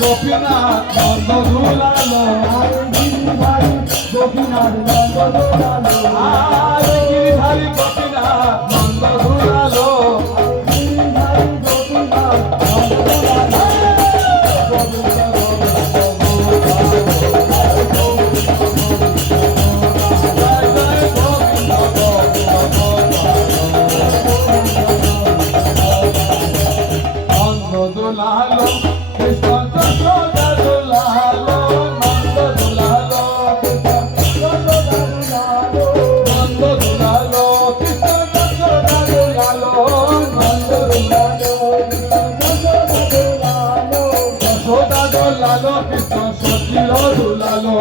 Gopinath Nanda দুলালো Giridhari Gopinath Nanda দুলালো Giridhari Gopinath Nanda দুলালো Giridhari Gopinath Nanda দুলালো দুলালো Krishna Yashoda দুলালো Nanda দুলালো Nanda দুলালো Krishna Yashoda দুলালো Nanda দুলালো Yashoda দুলালো Krishna সচির দুলালো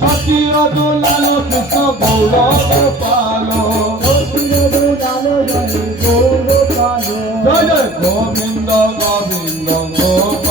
সচির দুলালো Krishna Gour গোপালো Joy Joy Govinda Govinda Govinda